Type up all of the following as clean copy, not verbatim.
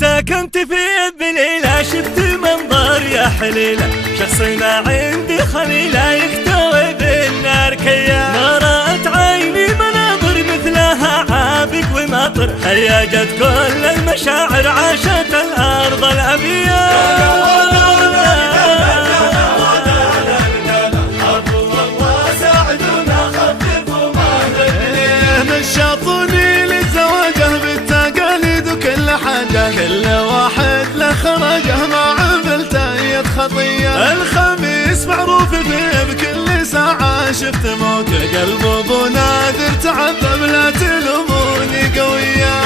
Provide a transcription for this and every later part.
ساكنت في بليلة شفت منظر يا حليلة، شخصنا عندي خليلة يكتوي بالنار كيا، ما رأت عيني مناظر مثلها عابق ومطر، هيجت كل المشاعر عاشت الأرض الأبيض. نشاطوني للزواجه بالتقاليد وكل حاجه، كل واحد له خرجه ما عملته يد خطيه. الخميس معروف فيه بكل ساعه شفت موته، قلب ابو نادر تعذب لا تلوموني قويه.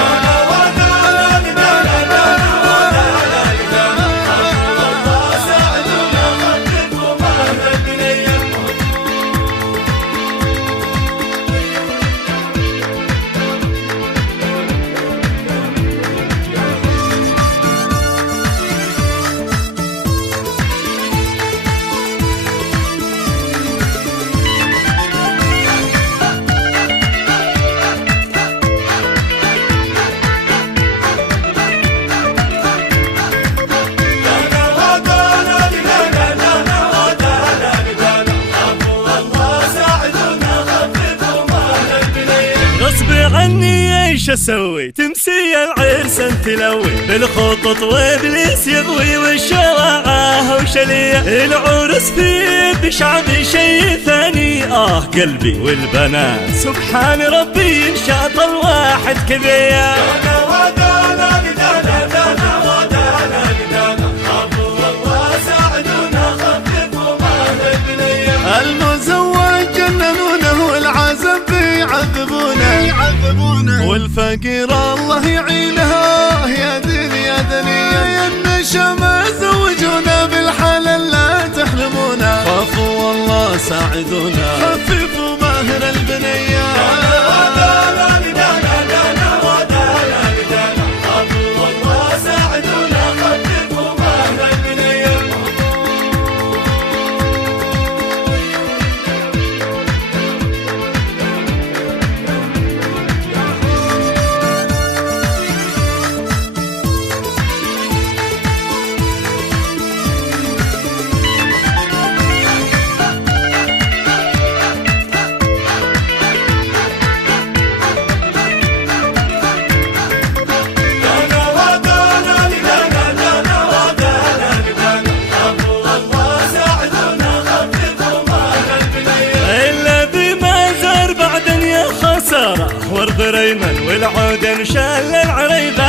عني ايش اسوي تمسي العرس تلوي، بالخطط وابليس يضوي والشواعه وشليه، العرس فيه بشعبي شي ثاني قلبي والبنات سبحان ربي انشاط الواحد كذيا. المزوج جننونه والعزب يعذبونه، والفقير الله يعينها يا دنيا دنيا. النشامة زوجونا بالحلال لا تحلمونا، خافوا والله ساعدونا خففوا ماهر البنية. ورد ريمن والعود انشال العريضة،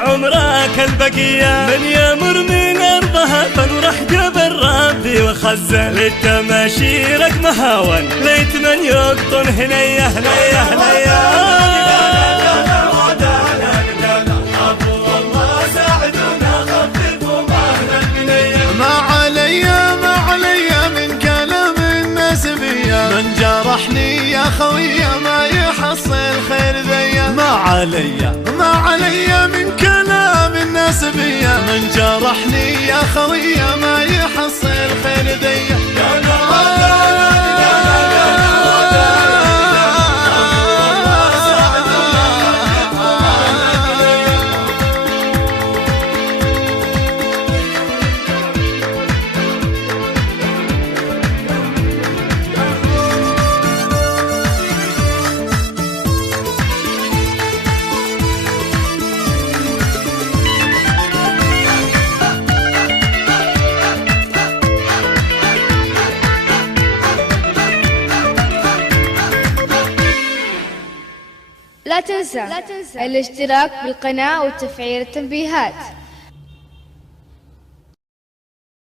عمرك البقية من يمر من أرضها فنروح قبل ربي وخزن، للتماشي رقم هاون ليت من يقطن هنيه هنيه هنيه. من جرحني يا خويا ما يحصل خير ذيا، ما علي من كلام الناس بيا، من جرحني يا خويا ما يحصل خير ذيا. لا تنسى الاشتراك بالقناة وتفعيل التنبيهات.